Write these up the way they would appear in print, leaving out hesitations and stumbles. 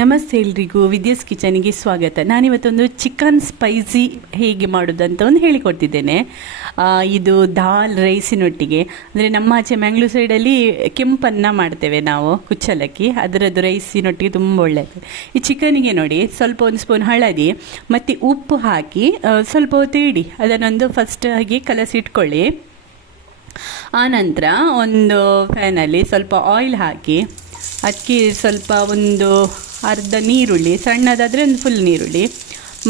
ನಮಸ್ತೆ ಎಲ್ರಿಗೂ ವಿದ್ಯಾಸ್ ಕಿಚನಿಗೆ ಸ್ವಾಗತ. ನಾನಿವತ್ತೊಂದು ಚಿಕನ್ ಸ್ಪೈಸಿ ಹೇಗೆ ಮಾಡೋದು ಅಂತ ಒಂದು ಹೇಳಿಕೊಡ್ತಿದ್ದೇನೆ. ಇದು ದಾಲ್ ರೈಸಿನೊಟ್ಟಿಗೆ, ಅಂದರೆ ನಮ್ಮ ಆಚೆ ಮ್ಯಾಂಗ್ಳೂರ್ ಸೈಡಲ್ಲಿ ಕೆಂಪನ್ನ ಮಾಡ್ತೇವೆ ನಾವು, ಕುಚ್ಚಲಕ್ಕಿ, ಅದರದ್ದು ರೈಸಿನೊಟ್ಟಿಗೆ ತುಂಬ ಒಳ್ಳೆಯದು. ಈ ಚಿಕನಿಗೆ ನೋಡಿ ಸ್ವಲ್ಪ ಒಂದು ಸ್ಪೂನ್ ಹಳದಿ ಮತ್ತು ಉಪ್ಪು ಹಾಕಿ ಸ್ವಲ್ಪ ಹೊತ್ತು ಇಡಿ, ಅದನ್ನೊಂದು ಫಸ್ಟ್ ಹಾಗೆ ಕಲಸಿಟ್ಕೊಳ್ಳಿ. ಆನಂತರ ಒಂದು ಪ್ಯಾನಲ್ಲಿ ಸ್ವಲ್ಪ ಆಯಿಲ್ ಹಾಕಿ ಅದಕ್ಕೆ ಸ್ವಲ್ಪ ಒಂದು ಅರ್ಧ ನೀರುಳ್ಳಿ, ಸಣ್ಣದಾದರೆ ಒಂದು ಫುಲ್ ನೀರುಳ್ಳಿ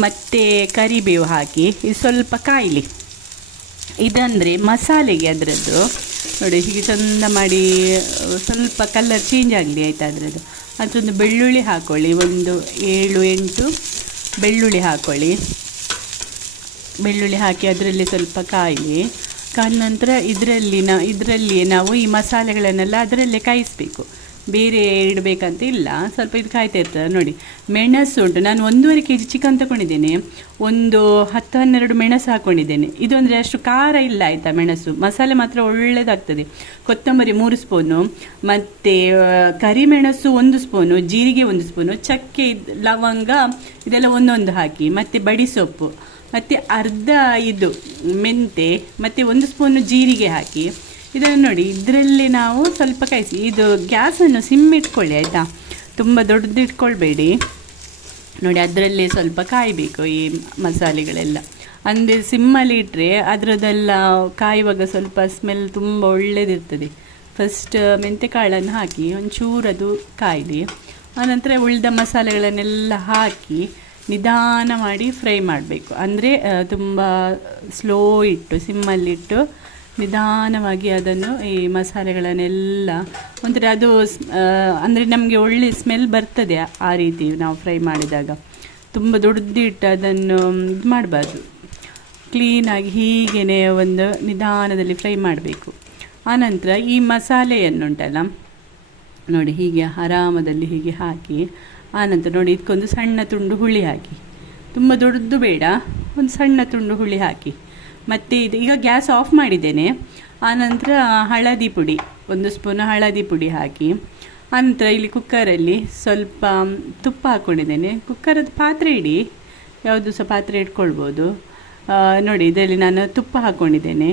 ಮತ್ತು ಕರಿಬೇವು ಹಾಕಿ ಇದು ಸ್ವಲ್ಪ ಕಾಯಲಿ. ಇದಂದರೆ ಮಸಾಲೆಗೆ ಅದರದ್ದು ನೋಡಿ ಹೀಗೆ ಚಂದ ಮಾಡಿ ಸ್ವಲ್ಪ ಕಲರ್ ಚೇಂಜ್ ಆಗಲಿ ಆಯಿತಾ. ಅದರದ್ದು ಬೆಳ್ಳುಳ್ಳಿ ಹಾಕ್ಕೊಳ್ಳಿ, ಒಂದು 7-8 ಬೆಳ್ಳುಳ್ಳಿ ಹಾಕ್ಕೊಳ್ಳಿ. ಬೆಳ್ಳುಳ್ಳಿ ಹಾಕಿ ಅದರಲ್ಲಿ ಸ್ವಲ್ಪ ಕಾಯಲಿ. ಕಾದ ನಂತರ ಇದರಲ್ಲಿ ನಾವು ಈ ಮಸಾಲೆಗಳನ್ನೆಲ್ಲ ಅದರಲ್ಲೇ ಕಾಯಿಸಬೇಕು, ಬೇರೆ ಇಡಬೇಕಂತ ಇಲ್ಲ. ಸ್ವಲ್ಪ ಇದು ಕಾಯ್ತಾ ಇರ್ತದೆ ನೋಡಿ. ಮೆಣಸು ಉಂಟು, ನಾನು 1.5 kg ಚಿಕನ್ ತಗೊಂಡಿದ್ದೇನೆ, ಒಂದು 10-12 ಮೆಣಸು ಹಾಕ್ಕೊಂಡಿದ್ದೇನೆ. ಇದು ಅಂದರೆ ಅಷ್ಟು ಖಾರ ಇಲ್ಲ ಆಯಿತಾ. ಮೆಣಸು ಮಸಾಲೆ ಮಾತ್ರ ಒಳ್ಳೆಯದಾಗ್ತದೆ. ಕೊತ್ತಂಬರಿ 3 ಸ್ಪೂನು, ಮತ್ತು ಕರಿಮೆಣಸು 1 ಸ್ಪೂನು, ಜೀರಿಗೆ 1 ಸ್ಪೂನು, ಚಕ್ಕೆ, ಲವಂಗ ಇದೆಲ್ಲ ಒಂದೊಂದು ಹಾಕಿ, ಮತ್ತು ಬಡಿಸೊಪ್ಪು, ಮತ್ತು ಅರ್ಧ ಇದು ಮೆಂತೆ, ಮತ್ತು 1 ಸ್ಪೂನು ಜೀರಿಗೆ ಹಾಕಿ ಇದನ್ನು ನೋಡಿ ಇದರಲ್ಲಿ ನಾವು ಸ್ವಲ್ಪ ಕಾಯಿಸಿ. ಇದು ಗ್ಯಾಸನ್ನು ಸಿಮ್ ಇಟ್ಕೊಳ್ಳಿ ಆಯಿತಾ, ತುಂಬ ದೊಡ್ಡದು ಇಟ್ಕೊಳ್ಬೇಡಿ. ನೋಡಿ ಅದರಲ್ಲಿ ಸ್ವಲ್ಪ ಕಾಯಬೇಕು ಈ ಮಸಾಲೆಗಳೆಲ್ಲ. ಅಂದರೆ ಸಿಮ್ಮಲ್ಲಿ ಇಟ್ಟರೆ ಅದರದ್ದೆಲ್ಲ ಕಾಯುವಾಗ ಸ್ವಲ್ಪ ಸ್ಮೆಲ್ ತುಂಬ ಒಳ್ಳೆಯದಿರ್ತದೆ. ಫಸ್ಟ್ ಮೆಂತೆ ಕಾಳನ್ನು ಹಾಕಿ ಒಂಚೂರು ಅದು ಕಾಯಲಿ. ಆನಂತರ ಉಳಿದ ಮಸಾಲೆಗಳನ್ನೆಲ್ಲ ಹಾಕಿ ನಿಧಾನ ಮಾಡಿ ಫ್ರೈ ಮಾಡಬೇಕು. ಅಂದರೆ ತುಂಬ ಸ್ಲೋ ಇಟ್ಟು ಸಿಮ್ಮಲ್ಲಿಟ್ಟು ನಿಧಾನವಾಗಿ ಅದನ್ನು ಈ ಮಸಾಲೆಗಳನ್ನೆಲ್ಲ ಒಂಥರ ಅದು ಅಂದರೆ ನಮಗೆ ಒಳ್ಳೆ ಸ್ಮೆಲ್ ಬರ್ತದೆ ಆ ರೀತಿ ನಾವು ಫ್ರೈ ಮಾಡಿದಾಗ. ತುಂಬ ದೊಡ್ಡದಿಟ್ಟು ಅದನ್ನು ಇದು ಮಾಡಬಾರ್ದು, ಕ್ಲೀನಾಗಿ ಹೀಗೇ ಒಂದು ನಿಧಾನದಲ್ಲಿ ಫ್ರೈ ಮಾಡಬೇಕು. ಆನಂತರ ಈ ಮಸಾಲೆಯನ್ನುಂಟಲ್ಲ ನೋಡಿ ಹೀಗೆ ಆರಾಮದಲ್ಲಿ ಹೀಗೆ ಹಾಕಿ, ಆನಂತರ ನೋಡಿ ಇದಕ್ಕೊಂದು ಸಣ್ಣ ತುಂಡು ಹುಳಿ ಹಾಕಿ, ತುಂಬ ದೊಡ್ಡದು ಬೇಡ, ಒಂದು ಸಣ್ಣ ತುಂಡು ಹುಳಿ ಹಾಕಿ. ಮತ್ತು ಇದು ಈಗ ಗ್ಯಾಸ್ ಆಫ್ ಮಾಡಿದ್ದೇನೆ. ಆನಂತರ ಹಳದಿ ಪುಡಿ 1 ಸ್ಪೂನ್ ಹಳದಿ ಪುಡಿ ಹಾಕಿ, ಆನಂತರ ಇಲ್ಲಿ ಕುಕ್ಕರಲ್ಲಿ ಸ್ವಲ್ಪ ತುಪ್ಪ ಹಾಕ್ಕೊಂಡಿದ್ದೇನೆ. ಕುಕ್ಕರದ್ದು ಪಾತ್ರೆ ಇಡಿ, ಯಾವುದು ಸಹ ಪಾತ್ರೆ ಇಟ್ಕೊಳ್ಬೋದು. ನೋಡಿ ಇದರಲ್ಲಿ ನಾನು ತುಪ್ಪ ಹಾಕ್ಕೊಂಡಿದ್ದೇನೆ,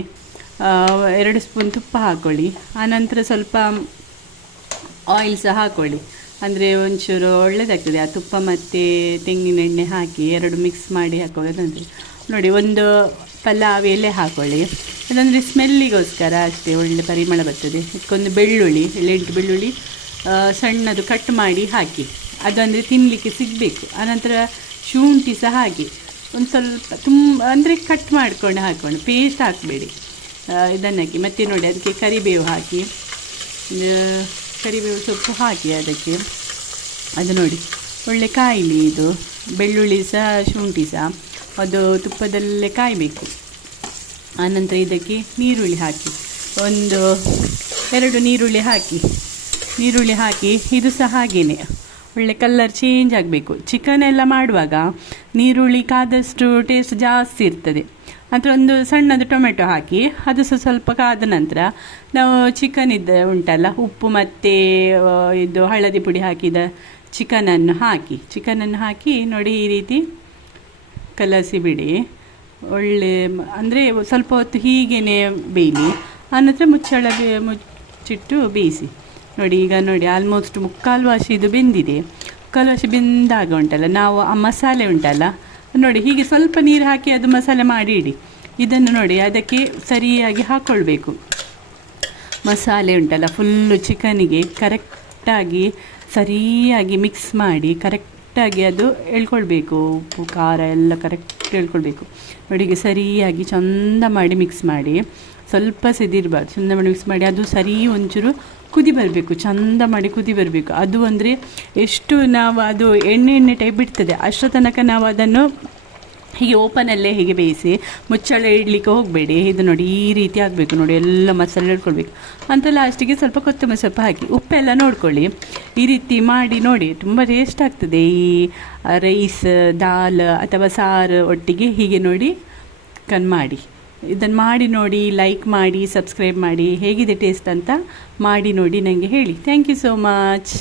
2 ಸ್ಪೂನ್ ತುಪ್ಪ ಹಾಕ್ಕೊಳ್ಳಿ. ಆನಂತರ ಸ್ವಲ್ಪ ಆಯಿಲ್ ಸಹ ಹಾಕ್ಕೊಳ್ಳಿ, ಅಂದರೆ ಒಂಚೂರು ಒಳ್ಳೆಯದಾಗ್ತದೆ. ಆ ತುಪ್ಪ ಮತ್ತು ತೆಂಗಿನ ಎಣ್ಣೆ ಹಾಕಿ 2 ಮಿಕ್ಸ್ ಮಾಡಿ ಹಾಕೊಳ್ಳೋದಂದರೆ ನೋಡಿ ಒಂದು ಪಲಾವ್ ಎಲೆ ಹಾಕ್ಕೊಳ್ಳಿ. ಅದಂದರೆ ಸ್ಮೆಲ್ಲಿಗೋಸ್ಕರ ಅಷ್ಟೇ, ಒಳ್ಳೆ ಪರಿಮಳ ಬರ್ತದೆ. ಇದಕ್ಕೊಂದು ಬೆಳ್ಳುಳ್ಳಿ 7-8 ಬೆಳ್ಳುಳ್ಳಿ ಸಣ್ಣದು ಕಟ್ ಮಾಡಿ ಹಾಕಿ, ಅದಂದರೆ ತಿನ್ನಲಿಕ್ಕೆ ಸಿಗಬೇಕು. ಆನಂತರ ಶುಂಠಿ ಸಹ ಹಾಕಿ ಒಂದು ಸ್ವಲ್ಪ ತುಂಬ ಅಂದರೆ ಕಟ್ ಮಾಡ್ಕೊಂಡು ಹಾಕ್ಕೊಂಡು, ಪೇಸ್ಟ್ ಹಾಕಬೇಡಿ, ಇದನ್ನು ಹಾಕಿ. ಮತ್ತು ನೋಡಿ ಅದಕ್ಕೆ ಕರಿಬೇವು ಹಾಕಿ, ಕರಿಬೇವು ಸೊಪ್ಪು ಹಾಕಿ ಅದಕ್ಕೆ. ಅದು ನೋಡಿ ಒಳ್ಳೆ ಕಾಯಿಲಿ, ಇದು ಬೆಳ್ಳುಳ್ಳಿ ಸಹ ಶುಂಠಿ ಸಹ ಅದು ತುಪ್ಪದಲ್ಲೇ ಕಾಯಬೇಕು. ಆನಂತರ ಇದಕ್ಕೆ ನೀರುಳ್ಳಿ ಹಾಕಿ, ಒಂದು 2 ನೀರುಳ್ಳಿ ಹಾಕಿ ಇದು ಸಹ ಹಾಗೇ ಒಳ್ಳೆ ಕಲರ್ ಚೇಂಜ್ ಆಗಬೇಕು. ಚಿಕನ್ ಎಲ್ಲ ಮಾಡುವಾಗ ನೀರುಳ್ಳಿ ಕಾದಷ್ಟು ಟೇಸ್ಟ್ ಜಾಸ್ತಿ ಇರ್ತದೆ. ಅಥವಾ ಒಂದು ಸಣ್ಣದು ಟೊಮೆಟೊ ಹಾಕಿ ಅದು ಸಹ ಸ್ವಲ್ಪ ಕಾದ ನಂತರ ನಾವು ಚಿಕನ್ ಉಂಟಲ್ಲ, ಉಪ್ಪು ಮತ್ತು ಇದು ಹಳದಿ ಪುಡಿ ಹಾಕಿದ ಚಿಕನನ್ನು ಹಾಕಿ ನೋಡಿ ಈ ರೀತಿ ಕಲಸಿ ಬಿಡಿ. ಒಳ್ಳೆ ಅಂದರೆ ಸ್ವಲ್ಪ ಹೊತ್ತು ಹೀಗೇ ಬೇಯಲಿ. ಆನಂತರ ಮುಚ್ಚಿಟ್ಟು ಬೇಯಿಸಿ. ನೋಡಿ ಈಗ ನೋಡಿ ಆಲ್ಮೋಸ್ಟ್ 3/4 ವಾಸಿ ಇದು ಬೆಂದಿದೆ. 3/4 ವಾಸಿ ಬೆಂದಾಗ ಉಂಟಲ್ಲ, ನಾವು ಆ ಮಸಾಲೆ ಉಂಟಲ್ಲ ನೋಡಿ ಹೀಗೆ ಸ್ವಲ್ಪ ನೀರು ಹಾಕಿ ಅದು ಮಸಾಲೆ ಮಾಡಿ ಇಡಿ. ಇದನ್ನು ನೋಡಿ ಅದಕ್ಕೆ ಸರಿಯಾಗಿ ಹಾಕ್ಕೊಳ್ಬೇಕು. ಮಸಾಲೆ ಉಂಟಲ್ಲ ಫುಲ್ಲು ಚಿಕನಿಗೆ ಕರೆಕ್ಟಾಗಿ ಸರಿಯಾಗಿ ಮಿಕ್ಸ್ ಮಾಡಿ ಕರೆಕ್ಟಾಗಿ ಅದು ಎಳ್ಕೊಳ್ಬೇಕು. ಉಪ್ಪು ಖಾರ ಎಲ್ಲ ಕರೆಕ್ಟ್ ಎಳ್ಕೊಳ್ಬೇಕು. ನೋಡಿ ಸರಿಯಾಗಿ ಚಂದ ಮಾಡಿ ಮಿಕ್ಸ್ ಮಾಡಿ, ಸ್ವಲ್ಪ ಸೆದಿರಬಾರ್ದು, ಚಂದ ಮಾಡಿ ಮಿಕ್ಸ್ ಮಾಡಿ ಅದು ಸರಿ ಒಂಚೂರು ಕುದಿ ಬರಬೇಕು, ಚಂದ ಮಾಡಿ ಕುದಿ ಬರಬೇಕು. ಅದು ಅಂದರೆ ಎಷ್ಟು ನಾವು ಅದು ಎಣ್ಣೆ ಟೈಪ್ ಬಿಡ್ತದೆ ಅಷ್ಟರ ತನಕ ನಾವು ಅದನ್ನು ಹೀಗೆ ಓಪನಲ್ಲೇ ಹೀಗೆ ಬೇಯಿಸಿ ಮುಚ್ಚಳ ಇಡಲಿಕ್ಕೆ ಹೋಗಬೇಡಿ. ಇದು ನೋಡಿ ಈ ರೀತಿ ಆಗಬೇಕು. ನೋಡಿ ಎಲ್ಲ ಮಸಾಲೆ ಇಟ್ಕೊಳ್ಬೇಕು ಅಂತ. ಲಾಸ್ಟಿಗೆ ಸ್ವಲ್ಪ ಕೊತ್ತಂಬರಿ ಸೊಪ್ಪು ಹಾಕಿ ಉಪ್ಪೆಲ್ಲ ನೋಡ್ಕೊಳ್ಳಿ. ಈ ರೀತಿ ಮಾಡಿ ನೋಡಿ, ತುಂಬ ಟೇಸ್ಟ್ ಆಗ್ತದೆ ಈ ರೈಸ್, ದಾಲ್ ಅಥವಾ ಸಾರು ಒಟ್ಟಿಗೆ. ಹೀಗೆ ನೋಡಿ ಮಾಡಿ, ಇದನ್ನು ಮಾಡಿ ನೋಡಿ, ಲೈಕ್ ಮಾಡಿ, ಸಬ್ಸ್ಕ್ರೈಬ್ ಮಾಡಿ, ಹೇಗಿದೆ ಟೇಸ್ಟ್ ಅಂತ ಮಾಡಿ ನೋಡಿ ನನಗೆ ಹೇಳಿ. Thank you so much.